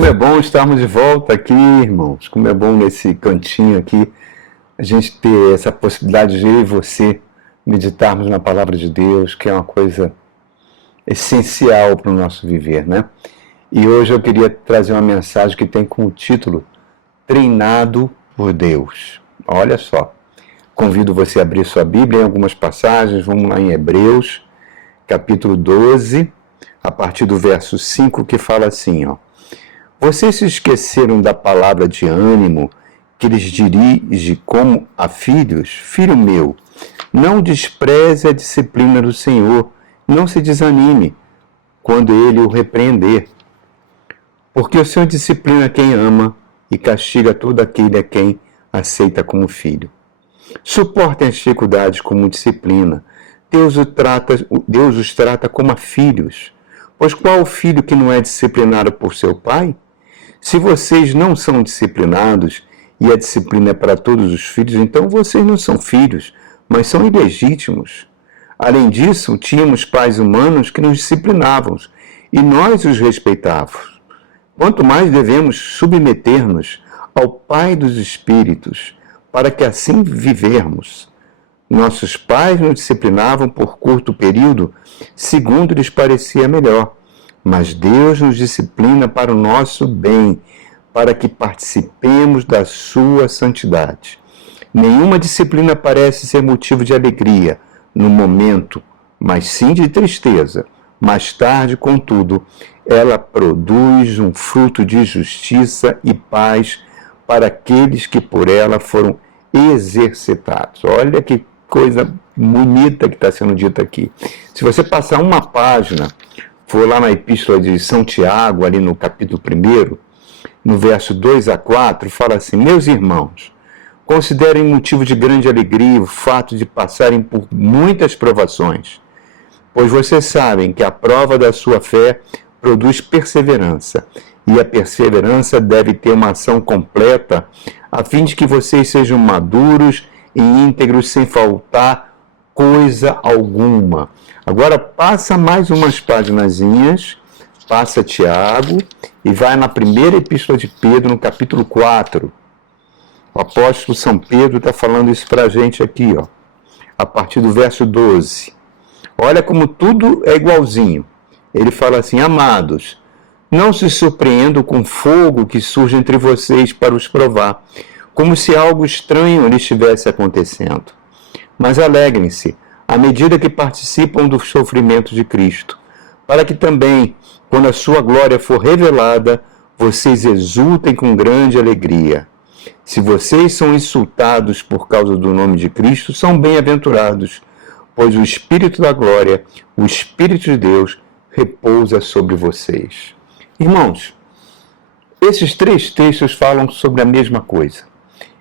Como é bom estarmos de volta aqui, irmãos. Como é bom nesse cantinho aqui a gente ter essa possibilidade de eu e você meditarmos na palavra de Deus, que é uma coisa essencial para o nosso viver, né? E hoje eu queria trazer uma mensagem que tem como título Treinado por Deus. Olha só, convido você a abrir sua Bíblia em algumas passagens. Vamos lá em Hebreus, capítulo 12, a partir do verso 5, que fala assim, ó. Vocês se esqueceram da palavra de ânimo que lhes dirige como a filhos? Filho meu, não despreze a disciplina do Senhor, não se desanime quando ele o repreender. Porque o Senhor disciplina quem ama e castiga todo aquele a quem aceita como filho. Suportem as dificuldades como disciplina. Deus os trata como a filhos. Pois qual o filho que não é disciplinado por seu pai? Se vocês não são disciplinados, e a disciplina é para todos os filhos, então vocês não são filhos, mas são ilegítimos. Além disso, tínhamos pais humanos que nos disciplinavam, e nós os respeitávamos. Quanto mais devemos submeter-nos ao Pai dos Espíritos, para que assim vivermos. Nossos pais nos disciplinavam por curto período, segundo lhes parecia melhor. Mas Deus nos disciplina para o nosso bem, para que participemos da sua santidade. Nenhuma disciplina parece ser motivo de alegria no momento, mas sim de tristeza. Mais tarde, contudo, ela produz um fruto de justiça e paz para aqueles que por ela foram exercitados. Olha que coisa bonita que está sendo dita aqui. Se você passar uma página, for lá na Epístola de São Tiago, ali no capítulo 1, no verso 2 a 4, fala assim: meus irmãos, considerem motivo de grande alegria o fato de passarem por muitas provações, pois vocês sabem que a prova da sua fé produz perseverança, e a perseverança deve ter uma ação completa, a fim de que vocês sejam maduros e íntegros sem faltar coisa alguma. Agora passa mais umas paginazinhas, passa Tiago e vai na primeira epístola de Pedro, no capítulo 4. O apóstolo São Pedro está falando isso para a gente aqui, ó, a partir do verso 12. Olha como tudo é igualzinho. Ele fala assim: amados, não se surpreendam com o fogo que surge entre vocês para os provar, como se algo estranho lhe estivesse acontecendo. Mas alegrem-se à medida que participam do sofrimento de Cristo, para que também, quando a sua glória for revelada, vocês exultem com grande alegria. Se vocês são insultados por causa do nome de Cristo, são bem-aventurados, pois o Espírito da glória, o Espírito de Deus, repousa sobre vocês. Irmãos, esses três textos falam sobre a mesma coisa.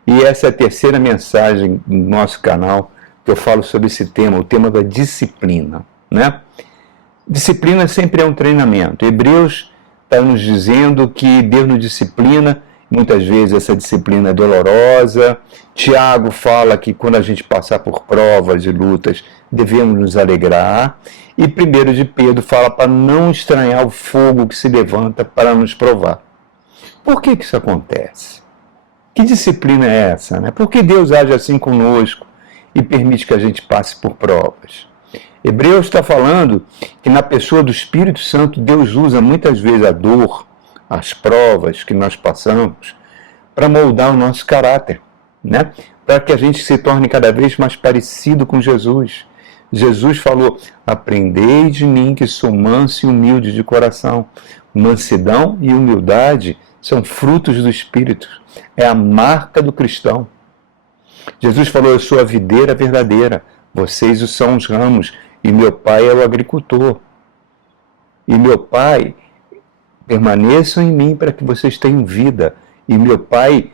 E essa é a terceira mensagem no nosso canal que eu falo sobre esse tema, o tema da disciplina, né? Disciplina sempre é um treinamento. Hebreus está nos dizendo que Deus nos disciplina, muitas vezes essa disciplina é dolorosa. Tiago fala que quando a gente passar por provas e lutas, devemos nos alegrar. E 1 de Pedro fala para não estranhar o fogo que se levanta para nos provar. Por que isso acontece? Que disciplina é essa, né? Por que Deus age assim conosco e permite que a gente passe por provas? Hebreus está falando que na pessoa do Espírito Santo, Deus usa muitas vezes a dor, as provas que nós passamos, para moldar o nosso caráter, né? Para que a gente se torne cada vez mais parecido com Jesus. Jesus falou: aprendei de mim que sou manso e humilde de coração. Mansidão e humildade são frutos do Espírito. É a marca do cristão. Jesus falou: eu sou a videira verdadeira, vocês são os ramos, e meu Pai é o agricultor. E meu Pai, permaneçam em mim para que vocês tenham vida. E meu Pai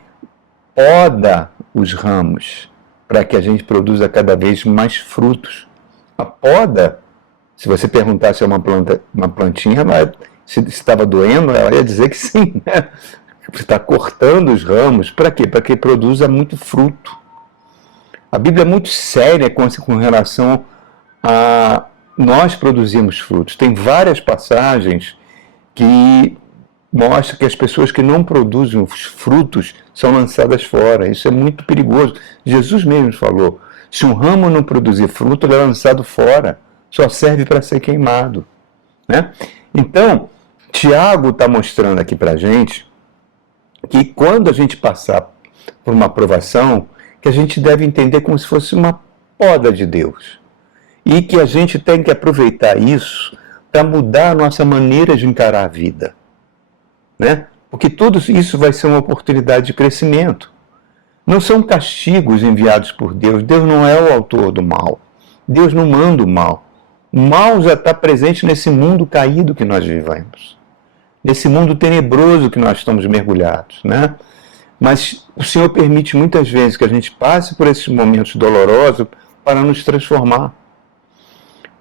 poda os ramos para que a gente produza cada vez mais frutos. A poda, se você perguntar se é uma plantinha, se estava doendo, ela ia dizer que sim, né? Você está cortando os ramos, para quê? Para que produza muito fruto. A Bíblia é muito séria com relação a nós produzirmos frutos. Tem várias passagens que mostra que as pessoas que não produzem os frutos são lançadas fora. Isso é muito perigoso. Jesus mesmo falou, se um ramo não produzir fruto, ele é lançado fora. Só serve para ser queimado. Né? Então, Tiago está mostrando aqui para a gente que quando a gente passar por uma provação, que a gente deve entender como se fosse uma poda de Deus. E que a gente tem que aproveitar isso para mudar a nossa maneira de encarar a vida. Né? Porque tudo isso vai ser uma oportunidade de crescimento. Não são castigos enviados por Deus. Deus não é o autor do mal. Deus não manda o mal. O mal já está presente nesse mundo caído que nós vivemos. Nesse mundo tenebroso que nós estamos mergulhados. Né? Mas o Senhor permite muitas vezes que a gente passe por esses momentos dolorosos para nos transformar.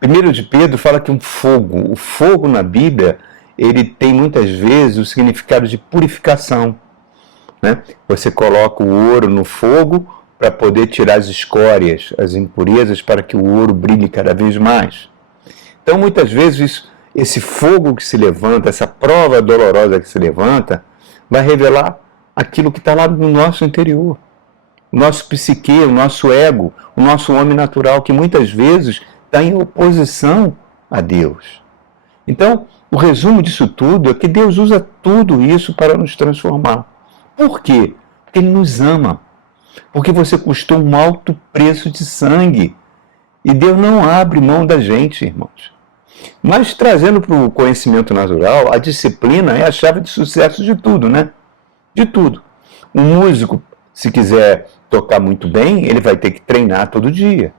1 de Pedro fala que o fogo na Bíblia, ele tem muitas vezes o significado de purificação. Né? Você coloca o ouro no fogo para poder tirar as escórias, as impurezas, para que o ouro brilhe cada vez mais. Então, muitas vezes, esse fogo que se levanta, essa prova dolorosa que se levanta, vai revelar aquilo que está lá no nosso interior. O nosso psique, o nosso ego, o nosso homem natural, que muitas vezes está em oposição a Deus. Então, o resumo disso tudo é que Deus usa tudo isso para nos transformar. Por quê? Porque Ele nos ama. Porque você custou um alto preço de sangue. E Deus não abre mão da gente, irmãos. Mas trazendo para o conhecimento natural, a disciplina é a chave de sucesso de tudo, né? De tudo. Um músico, se quiser tocar muito bem, ele vai ter que treinar todo dia.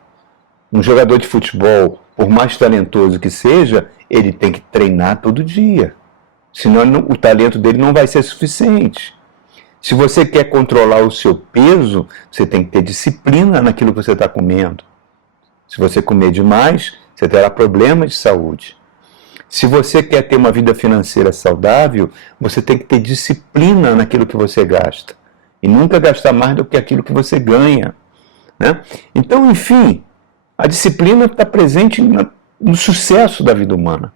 Um jogador de futebol, por mais talentoso que seja, ele tem que treinar todo dia. Senão o talento dele não vai ser suficiente. Se você quer controlar o seu peso, você tem que ter disciplina naquilo que você está comendo. Se você comer demais, você terá problemas de saúde. Se você quer ter uma vida financeira saudável, você tem que ter disciplina naquilo que você gasta. E nunca gastar mais do que aquilo que você ganha. Então, enfim, a disciplina está presente no sucesso da vida humana.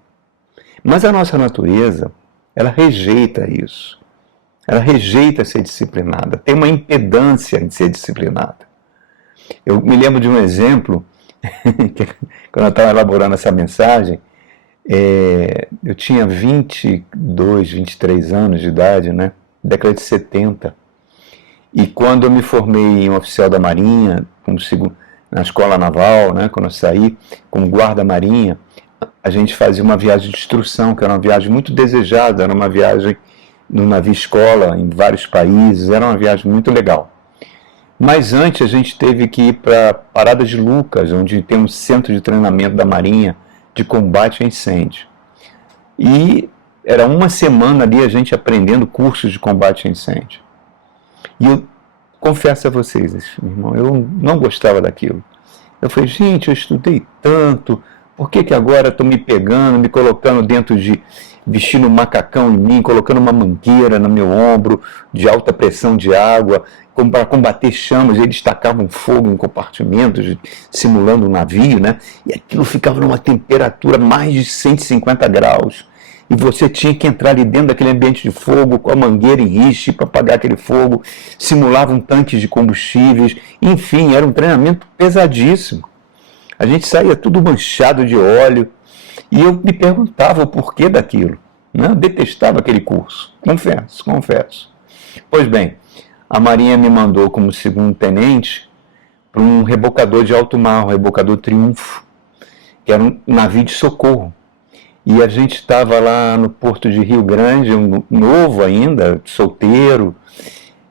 Mas a nossa natureza, ela rejeita isso. Ela rejeita ser disciplinada. Tem uma impedância em ser disciplinada. Eu me lembro de um exemplo, quando eu estava elaborando essa mensagem, eu tinha 22, 23 anos de idade, né? Década de 70. E quando eu me formei em oficial da Marinha, na escola naval, né? Quando eu saí como guarda-marinha, a gente fazia uma viagem de instrução, que era uma viagem muito desejada, era uma viagem no navio escola, em vários países, era uma viagem muito legal. Mas antes a gente teve que ir para Parada de Lucas, onde tem um centro de treinamento da Marinha de combate a incêndio. E era uma semana ali a gente aprendendo cursos de combate a incêndio. E eu confesso a vocês, meu irmão, eu não gostava daquilo. Eu falei, gente, eu estudei tanto, por que agora estão me pegando, me colocando dentro de, vestindo um macacão em mim, colocando uma mangueira no meu ombro, de alta pressão de água, como para combater chamas, e eles tacavam fogo em compartimentos, simulando um navio, né? E aquilo ficava numa temperatura mais de 150 graus. E você tinha que entrar ali dentro daquele ambiente de fogo, com a mangueira em riste para apagar aquele fogo, simulavam tanques de combustíveis, enfim, era um treinamento pesadíssimo. A gente saía tudo manchado de óleo, e eu me perguntava o porquê daquilo. Né? Eu detestava aquele curso, confesso. Pois bem, a Marinha me mandou como segundo tenente para um rebocador de alto mar, o rebocador Triunfo, que era um navio de socorro. E a gente estava lá no porto de Rio Grande, novo ainda, solteiro,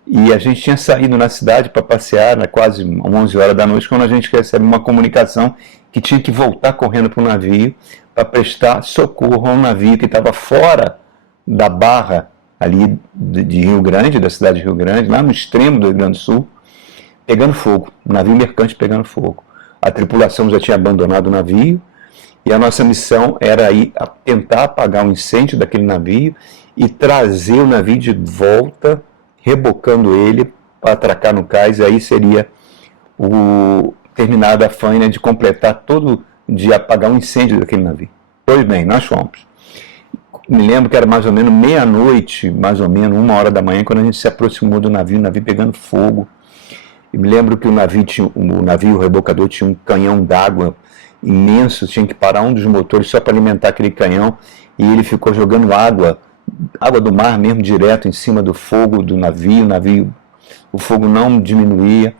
e a gente tinha saído na cidade para passear, né, quase 11 horas da noite, quando a gente recebe uma comunicação que tinha que voltar correndo para o navio para prestar socorro a um navio que estava fora da barra ali de Rio Grande, da cidade de Rio Grande, lá no extremo do Rio Grande do Sul, pegando fogo, um navio mercante pegando fogo. A tripulação já tinha abandonado o navio, e a nossa missão era ir a tentar apagar o incêndio daquele navio e trazer o navio de volta, rebocando ele para atracar no cais, e aí seria terminada a faina de completar todo, de apagar o incêndio daquele navio. Pois bem, nós fomos. Me lembro que era mais ou menos meia-noite, mais ou menos, 1 hora da manhã, quando a gente se aproximou do navio, o navio pegando fogo. E me lembro que o rebocador tinha um canhão d'água imenso, tinha que parar um dos motores só para alimentar aquele canhão, e ele ficou jogando água do mar mesmo, direto em cima do fogo do navio, o fogo não diminuía.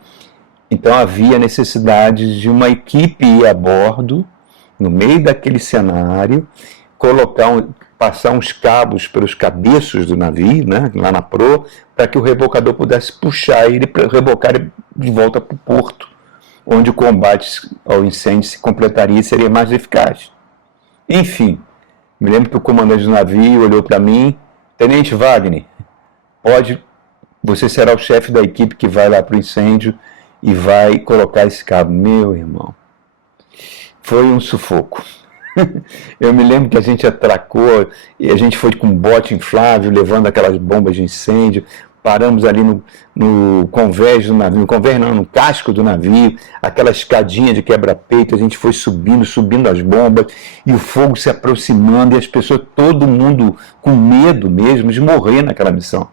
Então havia necessidade de uma equipe ir a bordo, no meio daquele cenário, passar uns cabos pelos cabeços do navio, né, lá na proa, para que o rebocador pudesse puxar ele para rebocar ele de volta para o porto, onde o combate ao incêndio se completaria e seria mais eficaz. Enfim, me lembro que o comandante do navio olhou para mim: Tenente Wagner, você será o chefe da equipe que vai lá para o incêndio e vai colocar esse cabo. Meu irmão, foi um sufoco. Eu me lembro que a gente atracou e a gente foi com um bote inflável, levando aquelas bombas de incêndio. Paramos ali no convés do navio, no casco do navio, aquela escadinha de quebra-peito, a gente foi subindo as bombas, e o fogo se aproximando, e as pessoas, todo mundo com medo mesmo de morrer naquela missão.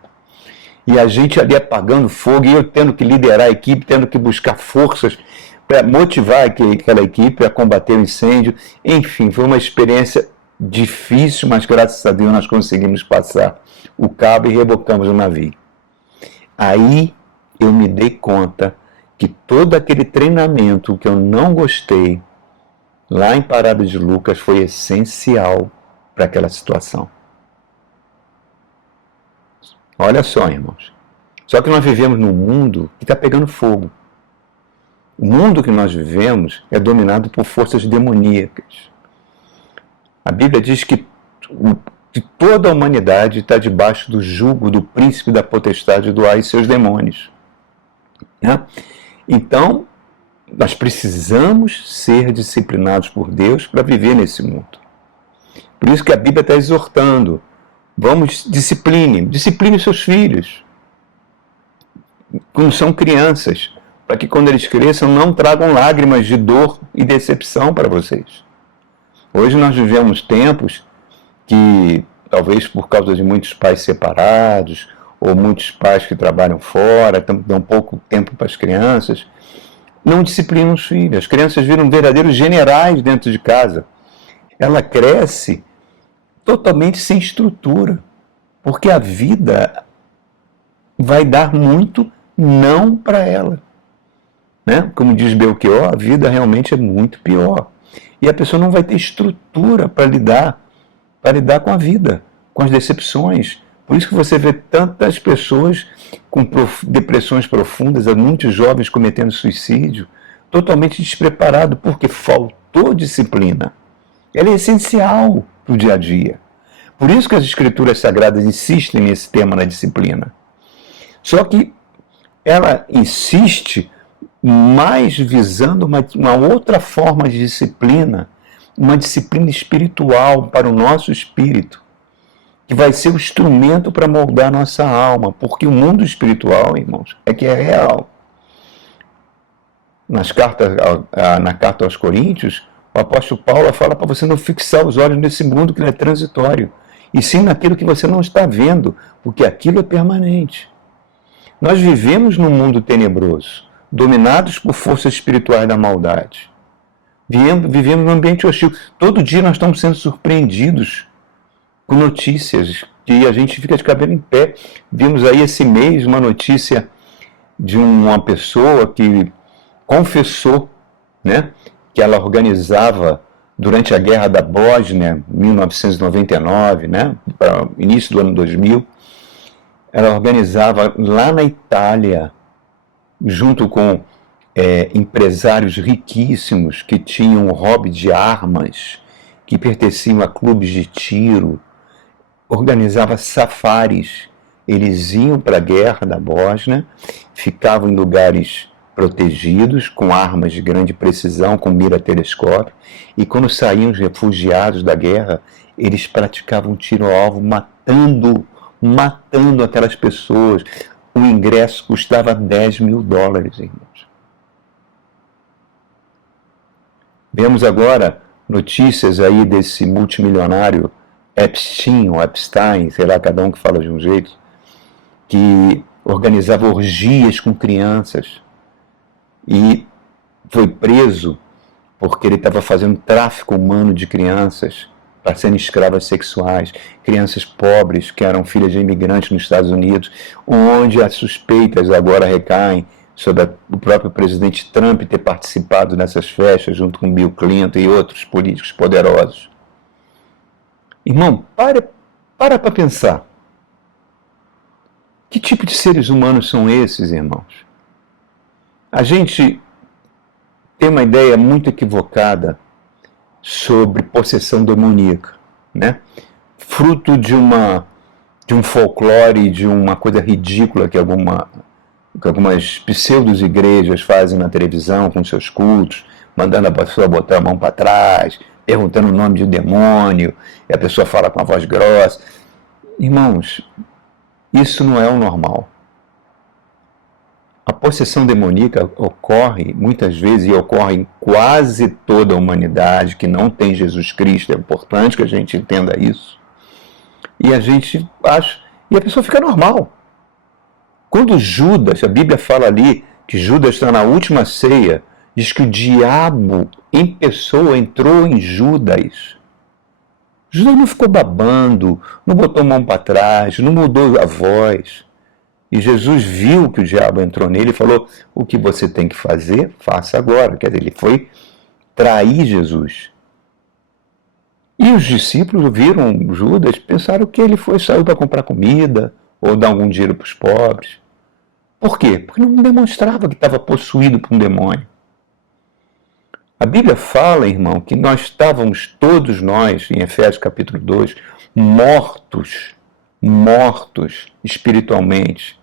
E a gente ali apagando fogo, e eu tendo que liderar a equipe, tendo que buscar forças para motivar aquela equipe a combater o incêndio. Enfim, foi uma experiência difícil, mas graças a Deus nós conseguimos passar o cabo e rebocamos o navio. Aí eu me dei conta que todo aquele treinamento que eu não gostei lá em Parada de Lucas foi essencial para aquela situação. Olha só, irmãos. Só que nós vivemos num mundo que está pegando fogo. O mundo que nós vivemos é dominado por forças demoníacas. A Bíblia diz que toda a humanidade está debaixo do jugo do príncipe da potestade do ar e seus demônios. Né? Então, nós precisamos ser disciplinados por Deus para viver nesse mundo. Por isso que a Bíblia está exortando: discipline seus filhos, como são crianças, para que quando eles cresçam não tragam lágrimas de dor e decepção para vocês. Hoje nós vivemos tempos que, talvez por causa de muitos pais separados, ou muitos pais que trabalham fora, dão pouco tempo para as crianças, não disciplinam os filhos. As crianças viram verdadeiros generais dentro de casa. Ela cresce totalmente sem estrutura, porque a vida vai dar muito não para ela. Né? Como diz Belchior, a vida realmente é muito pior. E a pessoa não vai ter estrutura para lidar com a vida, com as decepções. Por isso que você vê tantas pessoas com depressões profundas, muitos jovens cometendo suicídio, totalmente despreparado, porque faltou disciplina. Ela é essencial para o dia a dia. Por isso que as Escrituras Sagradas insistem nesse tema da disciplina. Só que ela insiste mais visando uma outra forma de disciplina, uma disciplina espiritual para o nosso espírito, que vai ser o instrumento para moldar nossa alma, porque o mundo espiritual, irmãos, é que é real. Na carta aos Coríntios, o apóstolo Paulo fala para você não fixar os olhos nesse mundo que não é transitório, e sim naquilo que você não está vendo, porque aquilo é permanente. Nós vivemos num mundo tenebroso, dominados por forças espirituais da maldade. Vivemos num ambiente hostil. Todo dia nós estamos sendo surpreendidos com notícias que a gente fica de cabelo em pé. Vimos aí esse mês uma notícia de uma pessoa que confessou, né, que ela organizava durante a Guerra da Bósnia, 1999, né, para o início do ano 2000, ela organizava lá na Itália, junto com empresários riquíssimos que tinham hobby de armas, que pertenciam a clubes de tiro, organizava safaris. Eles iam para a Guerra da Bósnia, ficavam em lugares protegidos, com armas de grande precisão, com mira telescópio, e quando saíam os refugiados da guerra, eles praticavam tiro ao alvo, matando aquelas pessoas. O ingresso custava $10 mil, irmãos. Vemos agora notícias aí desse multimilionário Epstein, ou Epstein, sei lá, cada um que fala de um jeito, que organizava orgias com crianças e foi preso porque ele estava fazendo tráfico humano de crianças para serem escravas sexuais, crianças pobres que eram filhas de imigrantes nos Estados Unidos, onde as suspeitas agora recaem sobre o próprio presidente Trump ter participado nessas festas junto com Bill Clinton e outros políticos poderosos. Irmão, para pensar. Que tipo de seres humanos são esses, irmãos? A gente tem uma ideia muito equivocada sobre possessão demoníaca, né? Fruto de um folclore, de uma coisa ridícula que algumas pseudo-igrejas fazem na televisão com seus cultos, mandando a pessoa botar a mão para trás, perguntando o nome de demônio, e a pessoa fala com a voz grossa. Irmãos, isso não é o normal. A possessão demoníaca ocorre muitas vezes, e ocorre em quase toda a humanidade que não tem Jesus Cristo. É importante que a gente entenda isso. E a gente acha, e a pessoa fica normal. Quando Judas, a Bíblia fala ali que Judas está na última ceia, diz que o diabo em pessoa entrou em Judas. Judas não ficou babando, não botou a mão para trás, não mudou a voz. E Jesus viu que o diabo entrou nele e falou: o que você tem que fazer, faça agora. Quer dizer, ele foi trair Jesus. E os discípulos viram Judas, pensaram que ele saiu para comprar comida ou dar algum dinheiro para os pobres. Por quê? Porque não demonstrava que estava possuído por um demônio. A Bíblia fala, irmão, que nós estávamos, todos nós, em Efésios capítulo 2, mortos espiritualmente,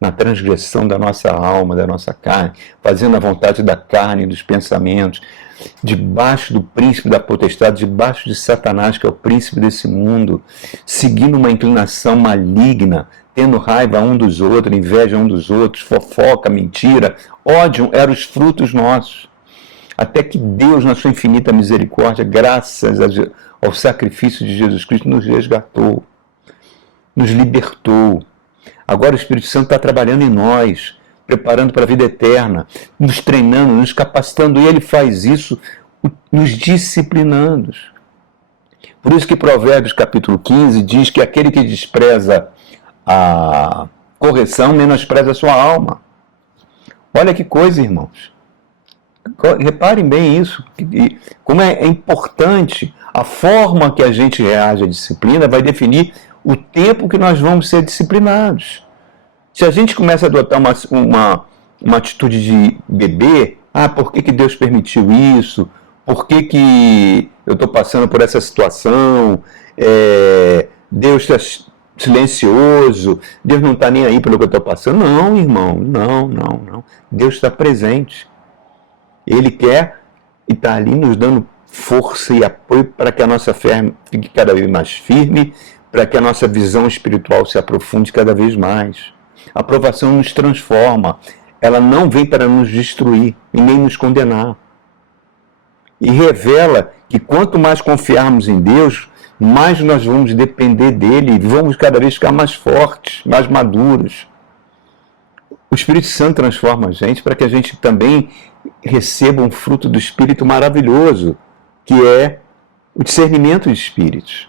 na transgressão da nossa alma, da nossa carne, fazendo a vontade da carne e dos pensamentos, debaixo do príncipe da potestade, debaixo de Satanás, que é o príncipe desse mundo, seguindo uma inclinação maligna, tendo raiva um dos outros, inveja um dos outros, fofoca, mentira, ódio, eram os frutos nossos. Até que Deus, na sua infinita misericórdia, graças ao sacrifício de Jesus Cristo, nos resgatou, nos libertou. Agora o Espírito Santo está trabalhando em nós, preparando para a vida eterna, nos treinando, nos capacitando, e Ele faz isso nos disciplinando. Por isso que Provérbios capítulo 15 diz que aquele que despreza a correção menospreza a sua alma. Olha que coisa, irmãos. Reparem bem isso, como é importante a forma que a gente reage à disciplina vai definir o tempo que nós vamos ser disciplinados. Se a gente começa a adotar uma atitude de beber, por que Deus permitiu isso? Por que eu estou passando por essa situação? Deus está silencioso, Deus não está nem aí pelo que eu estou passando. Não, irmão, não. Deus está presente. Ele quer e está ali nos dando força e apoio para que a nossa fé fique cada vez mais firme, para que a nossa visão espiritual se aprofunde cada vez mais. A aprovação nos transforma. Ela não vem para nos destruir e nem nos condenar. E revela que quanto mais confiarmos em Deus, mais nós vamos depender dele e vamos cada vez ficar mais fortes, mais maduros. O Espírito Santo transforma a gente para que a gente também receba um fruto do Espírito maravilhoso, que é o discernimento de espíritos,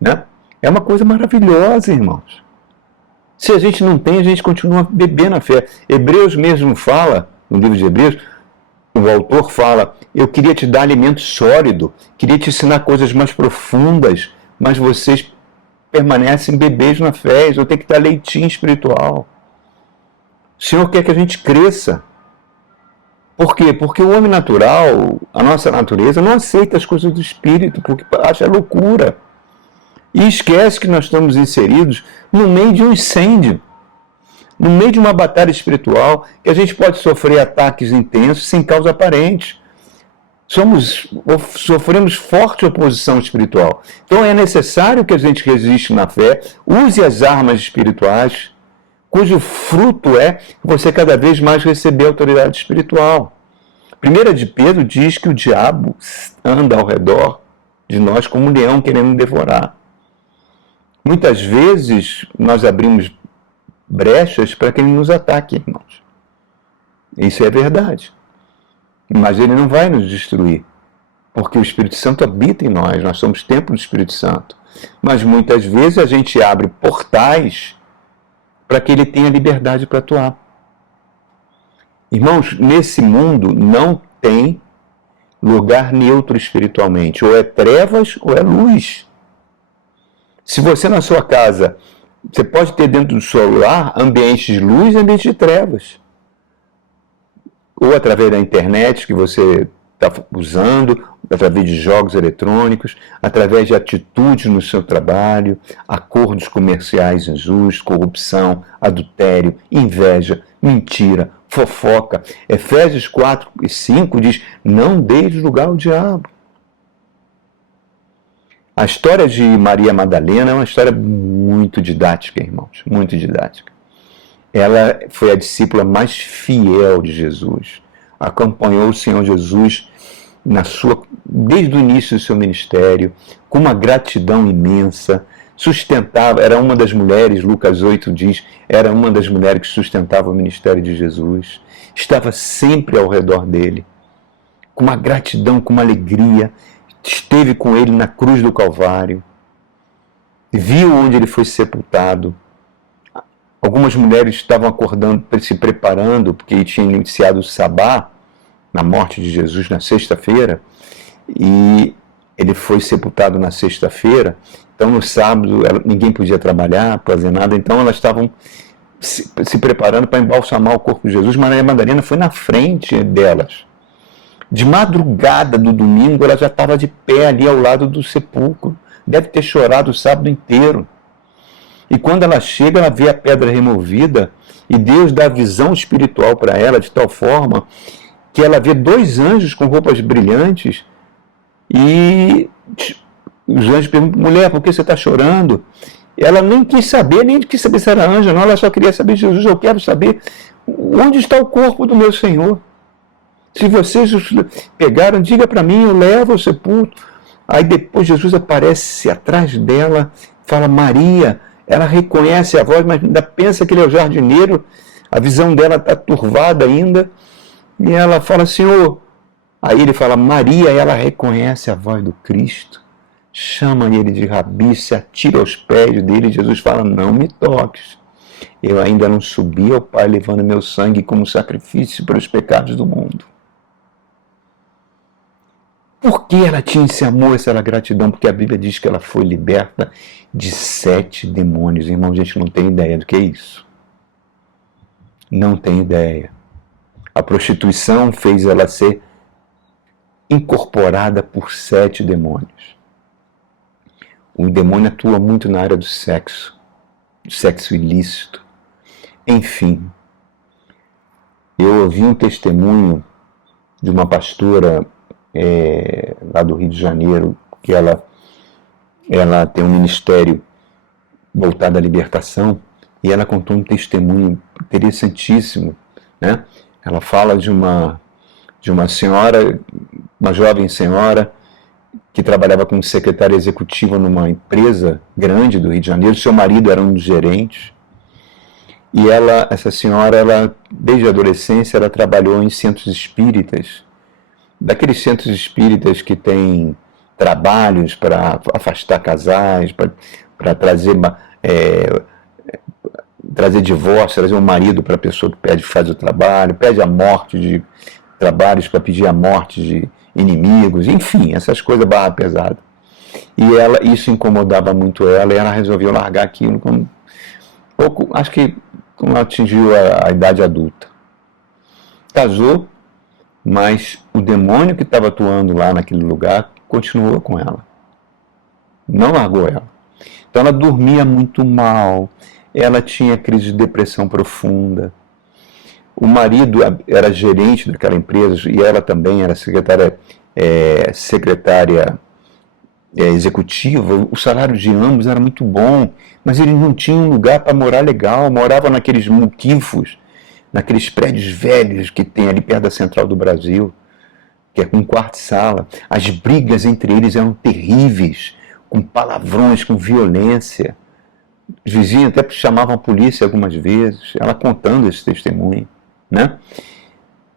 né? É uma coisa maravilhosa, irmãos. Se a gente não tem, a gente continua bebendo a fé. Hebreus mesmo fala, no livro de Hebreus, o autor fala: eu queria te dar alimento sólido, queria te ensinar coisas mais profundas, mas vocês permanecem bebês na fé, eu tenho que dar leitinho espiritual. O Senhor quer que a gente cresça. Por quê? Porque o homem natural, a nossa natureza, não aceita as coisas do Espírito, porque acha loucura. E esquece que nós estamos inseridos no meio de um incêndio, no meio de uma batalha espiritual, que a gente pode sofrer ataques intensos sem causa aparente. Sofremos forte oposição espiritual. Então é necessário que a gente resista na fé, use as armas espirituais, cujo fruto é você cada vez mais receber autoridade espiritual. 1 de Pedro diz que o diabo anda ao redor de nós como um leão querendo devorar. Muitas vezes nós abrimos brechas para que ele nos ataque, irmãos. Isso é verdade. Mas ele não vai nos destruir, porque o Espírito Santo habita em nós somos templo do Espírito Santo. Mas muitas vezes a gente abre portais para que ele tenha liberdade para atuar. Irmãos, nesse mundo não tem lugar neutro espiritualmente. Ou é trevas ou é luz. Se você na sua casa, você pode ter dentro do seu lar ambientes de luz e ambientes de trevas. Ou através da internet que você está usando, através de jogos eletrônicos, através de atitudes no seu trabalho, acordos comerciais injustos, corrupção, adultério, inveja, mentira, fofoca. Efésios 4 e 5 diz, não deis lugar ao diabo. A história de Maria Madalena é uma história muito didática, irmãos, muito didática. Ela foi a discípula mais fiel de Jesus. Acompanhou o Senhor Jesus desde o início do seu ministério, com uma gratidão imensa, sustentava, era uma das mulheres, Lucas 8 diz, era uma das mulheres que sustentava o ministério de Jesus, estava sempre ao redor dele, com uma gratidão, com uma alegria, esteve com ele na cruz do Calvário, viu onde ele foi sepultado. Algumas mulheres estavam acordando, se preparando, porque tinha iniciado o sabá, na morte de Jesus na sexta-feira, e ele foi sepultado na sexta-feira, então no sábado ninguém podia trabalhar, fazer nada, então elas estavam se preparando para embalsamar o corpo de Jesus. Maria Madalena foi na frente delas. De madrugada do domingo, ela já estava de pé ali ao lado do sepulcro, deve ter chorado o sábado inteiro. E quando ela chega, ela vê a pedra removida, e Deus dá visão espiritual para ela, de tal forma que ela vê 2 anjos com roupas brilhantes, e os anjos perguntam, mulher, por que você está chorando? Ela nem quis saber se era anjo, não, ela só queria saber, Jesus, eu quero saber onde está o corpo do meu Senhor. Se vocês pegaram, diga para mim, eu levo ao sepulcro. Aí depois Jesus aparece atrás dela, fala, Maria. Ela reconhece a voz, mas ainda pensa que ele é o jardineiro, a visão dela está turvada ainda, e ela fala, Senhor, aí ele fala, Maria, e ela reconhece a voz do Cristo, chama ele de Rabi, se atira aos pés dele, e Jesus fala, não me toques, eu ainda não subi ao Pai levando meu sangue como sacrifício para os pecados do mundo. Por que ela tinha esse amor, essa gratidão? Porque a Bíblia diz que ela foi liberta de 7 demônios. Irmão, a gente não tem ideia do que é isso. Não tem ideia. A prostituição fez ela ser incorporada por 7 demônios. O demônio atua muito na área do sexo ilícito. Enfim, eu ouvi um testemunho de uma pastora lá do Rio de Janeiro, que ela tem um ministério voltado à libertação, e ela contou um testemunho interessantíssimo, né? Ela fala de uma senhora, uma jovem senhora, que trabalhava como secretária executiva numa empresa grande do Rio de Janeiro. Seu marido era um dos gerentes, e essa senhora, desde a adolescência, ela trabalhou em centros espíritas, daqueles centros espíritas que tem trabalhos para afastar casais, para trazer divórcio, trazer um marido para a pessoa que faz o trabalho, pede a morte de trabalhos para pedir a morte de inimigos, enfim, essas coisas barra pesada. E isso incomodava muito ela, e ela resolveu largar aquilo acho que quando ela atingiu a idade adulta. Casou, mas o demônio que estava atuando lá naquele lugar continuou com ela. Não largou ela. Então ela dormia muito mal, ela tinha crise de depressão profunda. O marido era gerente daquela empresa e ela também era secretária executiva. O salário de ambos era muito bom, mas eles não tinham um lugar para morar legal, morava naqueles muquifos, naqueles prédios velhos que tem ali perto da Central do Brasil, que é com 4 salas. As brigas entre eles eram terríveis, com palavrões, com violência. Os vizinhos até chamavam a polícia algumas vezes, ela contando esse testemunho, né?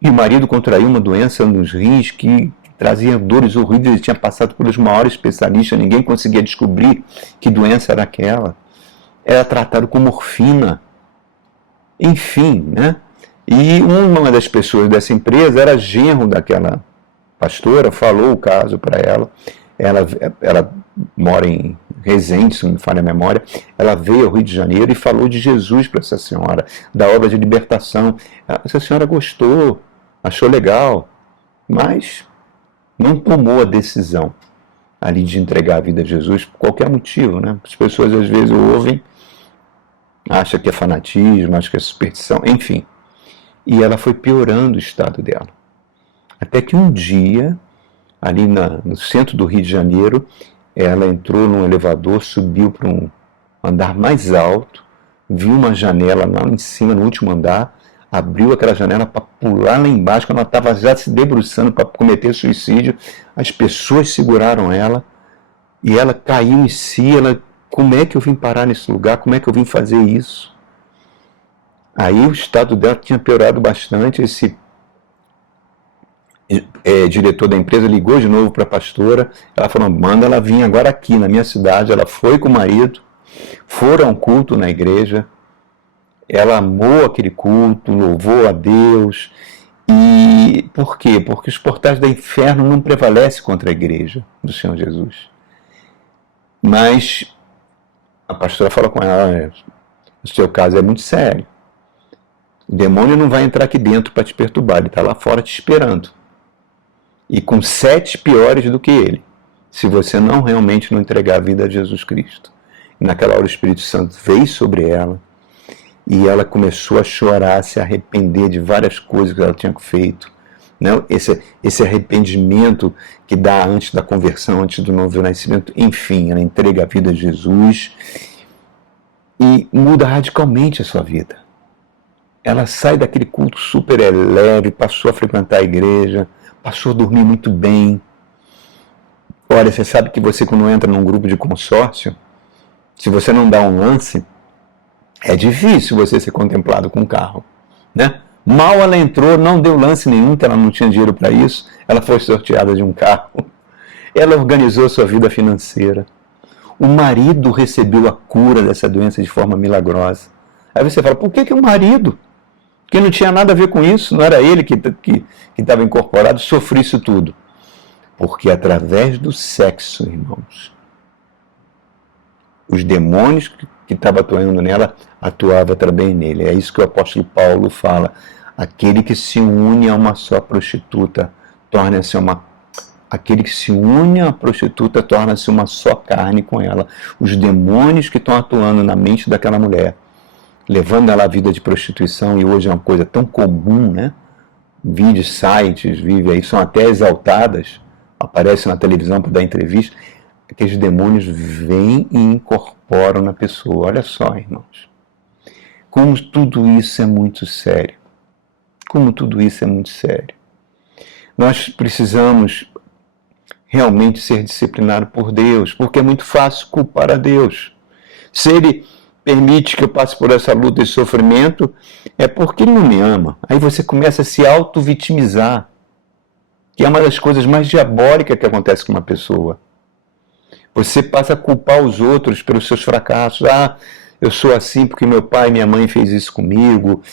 E o marido contraiu uma doença nos rins que trazia dores horríveis, ele tinha passado por os maiores especialistas, ninguém conseguia descobrir que doença era aquela. Era tratado com morfina. Enfim, né? E uma das pessoas dessa empresa era genro daquela pastora, falou o caso para ela. Ela mora em Resende, se não me falha a memória. Ela veio ao Rio de Janeiro e falou de Jesus para essa senhora, da obra de libertação. Essa senhora gostou, achou legal, mas não tomou a decisão ali de entregar a vida a Jesus por qualquer motivo, né? As pessoas às vezes ouvem, acham que é fanatismo, acham que é superstição, enfim. E ela foi piorando o estado dela. Até que um dia, ali no centro do Rio de Janeiro, ela entrou num elevador, subiu para um andar mais alto, viu uma janela lá em cima, no último andar, abriu aquela janela para pular lá embaixo, quando ela estava já se debruçando para cometer suicídio, as pessoas seguraram ela, e ela caiu em si, como é que eu vim parar nesse lugar, como é que eu vim fazer isso? Aí o estado dela tinha piorado bastante, esse diretor da empresa ligou de novo para a pastora, ela falou, manda ela vir agora aqui na minha cidade. Ela foi com o marido, foram a um culto na igreja, ela amou aquele culto, louvou a Deus. E por quê? Porque os portais do inferno não prevalecem contra a igreja do Senhor Jesus. Mas a pastora falou com ela, o seu caso é muito sério, o demônio não vai entrar aqui dentro para te perturbar, ele está lá fora te esperando. E com 7 piores do que ele, se você não realmente não entregar a vida a Jesus Cristo. E naquela hora o Espírito Santo veio sobre ela, e ela começou a chorar, a se arrepender de várias coisas que ela tinha feito. Né? Esse arrependimento que dá antes da conversão, antes do novo nascimento. Enfim, ela entrega a vida a Jesus e muda radicalmente a sua vida. Ela sai daquele culto super leve, passou a frequentar a igreja, passou a dormir muito bem. Olha, você sabe que você, quando entra num grupo de consórcio, se você não dá um lance, é difícil você ser contemplado com um carro, né? Mal ela entrou, não deu lance nenhum, que ela não tinha dinheiro para isso, ela foi sorteada de um carro. Ela organizou sua vida financeira. O marido recebeu a cura dessa doença de forma milagrosa. Aí você fala, por que o marido, que não tinha nada a ver com isso, não era ele que estava incorporado, sofreu isso tudo? Porque através do sexo, irmãos, os demônios que estavam atuando nela, atuavam também nele. É isso que o apóstolo Paulo fala. Aquele que se une a uma só prostituta, torna-se uma... Aquele que se une à prostituta, torna-se uma só carne com ela. Os demônios que estão atuando na mente daquela mulher, levando ela à vida de prostituição, e hoje é uma coisa tão comum, né? Vídeos, sites, aí, são até exaltadas, aparecem na televisão para dar entrevista. Aqueles demônios vêm e incorporam na pessoa. Olha só, irmãos. Como tudo isso é muito sério. Como tudo isso é muito sério. Nós precisamos realmente ser disciplinados por Deus, porque é muito fácil culpar a Deus. Se Ele permite que eu passe por essa luta e sofrimento, é porque Ele não me ama. Aí você começa a se auto-vitimizar, que é uma das coisas mais diabólicas que acontece com uma pessoa. Você passa a culpar os outros pelos seus fracassos. Ah, eu sou assim porque meu pai e minha mãe fez isso comigo.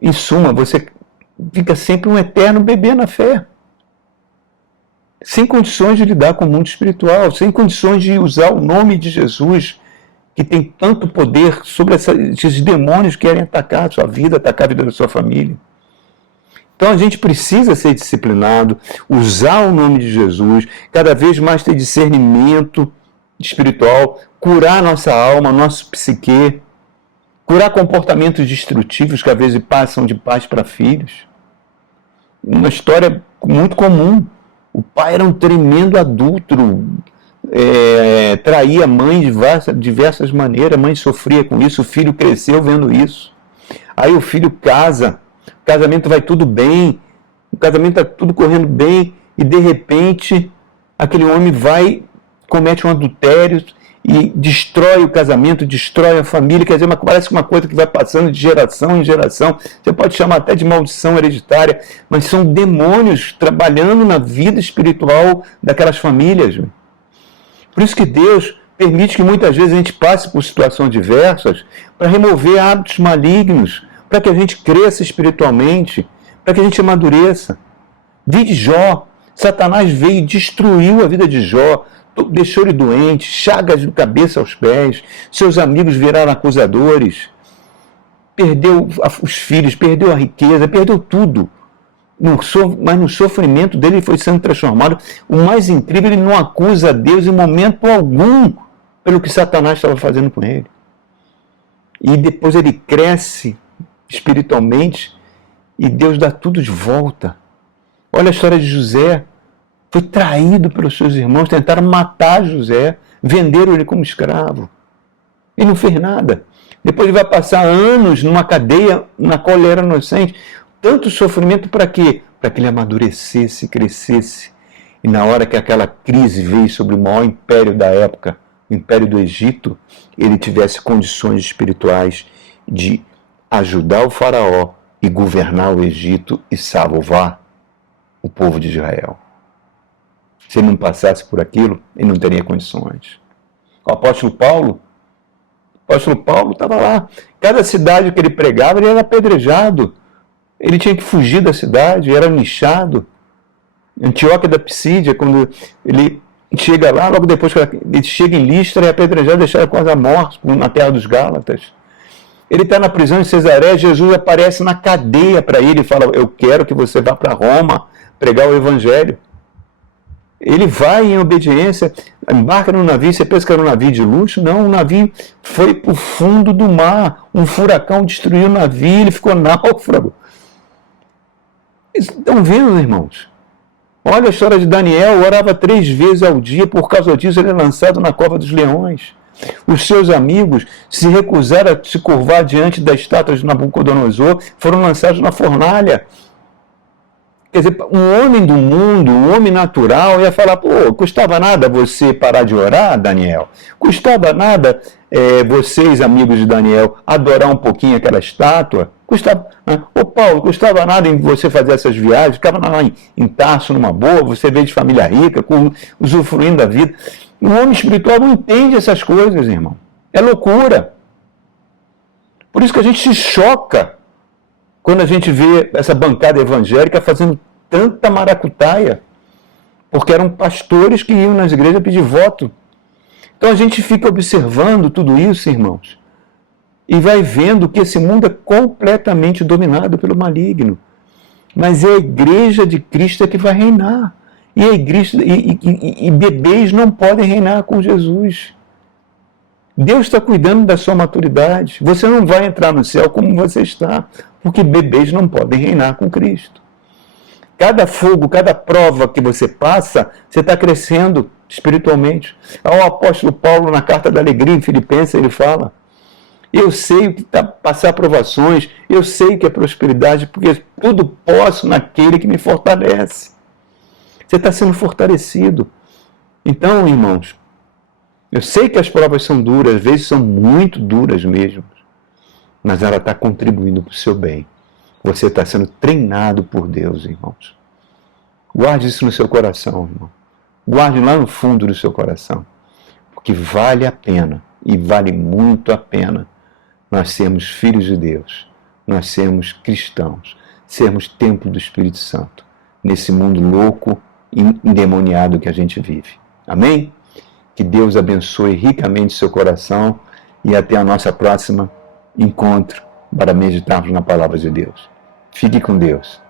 Em suma, você fica sempre um eterno bebê na fé. Sem condições de lidar com o mundo espiritual, sem condições de usar o nome de Jesus, que tem tanto poder sobre esses demônios que querem atacar a sua vida, atacar a vida da sua família. Então a gente precisa ser disciplinado, usar o nome de Jesus, cada vez mais ter discernimento espiritual, curar nossa alma, nosso psique, curar comportamentos destrutivos que às vezes passam de pais para filhos. Uma história muito comum. O pai era um tremendo adúltero, traía a mãe de diversas maneiras, a mãe sofria com isso, o filho cresceu vendo isso. Aí o filho casa, o casamento vai tudo bem, o casamento está tudo correndo bem, e de repente aquele homem vai, comete um adultério, e destrói o casamento, destrói a família. Quer dizer, parece uma coisa que vai passando de geração em geração. Você pode chamar até de maldição hereditária, mas são demônios trabalhando na vida espiritual daquelas famílias. Por isso que Deus permite que muitas vezes a gente passe por situações diversas para remover hábitos malignos, para que a gente cresça espiritualmente, para que a gente amadureça. Vide Jó. Satanás veio e destruiu a vida de Jó, deixou ele doente, chagas de cabeça aos pés, seus amigos viraram acusadores, perdeu os filhos, perdeu a riqueza, perdeu tudo. Mas no sofrimento dele ele foi sendo transformado. O mais incrível, ele não acusa a Deus em momento algum pelo que Satanás estava fazendo com ele. E depois ele cresce espiritualmente e Deus dá tudo de volta. Olha a história de José. Foi traído pelos seus irmãos, tentaram matar José, venderam ele como escravo. E não fez nada. Depois ele vai passar anos numa cadeia na qual ele era inocente. Tanto sofrimento para quê? Para que ele amadurecesse, crescesse. E na hora que aquela crise veio sobre o maior império da época, o Império do Egito, ele tivesse condições espirituais de ajudar o faraó e governar o Egito e salvar o povo de Israel. Se ele não passasse por aquilo, ele não teria condições. O apóstolo Paulo estava lá. Cada cidade que ele pregava, ele era apedrejado. Ele tinha que fugir da cidade, era nichado. Antioquia da Psídia, quando ele chega lá, logo depois que ele chega em Listra, é apedrejado, deixado quase a morte na terra dos Gálatas. Ele está na prisão em Cesaré, Jesus aparece na cadeia para ele e fala: eu quero que você vá para Roma pregar o evangelho. Ele vai em obediência, embarca no navio. Você pensa que era um navio de luxo? Não, o navio foi para o fundo do mar. Um furacão destruiu o navio, ele ficou náufrago. Estão vendo, irmãos? Olha a história de Daniel, orava 3 vezes ao dia, por causa disso ele é lançado na cova dos leões. Os seus amigos se recusaram a se curvar diante da estátua de Nabucodonosor, foram lançados na fornalha. Quer dizer, um homem do mundo, um homem natural, ia falar: pô, custava nada você parar de orar, Daniel? Custava nada vocês, amigos de Daniel, adorar um pouquinho aquela estátua? Custava, ô Paulo, custava nada em você fazer essas viagens? Ficava lá em Tarso, numa boa, você veio de família rica, usufruindo da vida. O homem espiritual não entende essas coisas, irmão. É loucura. Por isso que a gente se choca quando a gente vê essa bancada evangélica fazendo tanta maracutaia, porque eram pastores que iam nas igrejas pedir voto. Então a gente fica observando tudo isso, irmãos, e vai vendo que esse mundo é completamente dominado pelo maligno. Mas é a igreja de Cristo que vai reinar. E, a igreja, e bebês não podem reinar com Jesus. Deus está cuidando da sua maturidade. Você não vai entrar no céu como você está, porque bebês não podem reinar com Cristo. Cada fogo, cada prova que você passa, você está crescendo espiritualmente. O apóstolo Paulo, na Carta da Alegria, em Filipenses, ele fala: eu sei o que está passar provações, eu sei o que é prosperidade, porque tudo posso naquele que me fortalece. Você está sendo fortalecido. Então, irmãos, eu sei que as provas são duras, às vezes são muito duras mesmo, mas ela está contribuindo para o seu bem. Você está sendo treinado por Deus, irmãos. Guarde isso no seu coração, irmão. Guarde lá no fundo do seu coração. Porque vale a pena, e vale muito a pena, nós sermos filhos de Deus, nós sermos cristãos, sermos templo do Espírito Santo, nesse mundo louco e endemoniado que a gente vive. Amém? Que Deus abençoe ricamente seu coração e até a nossa próxima encontro para meditarmos na Palavra de Deus. Fique com Deus.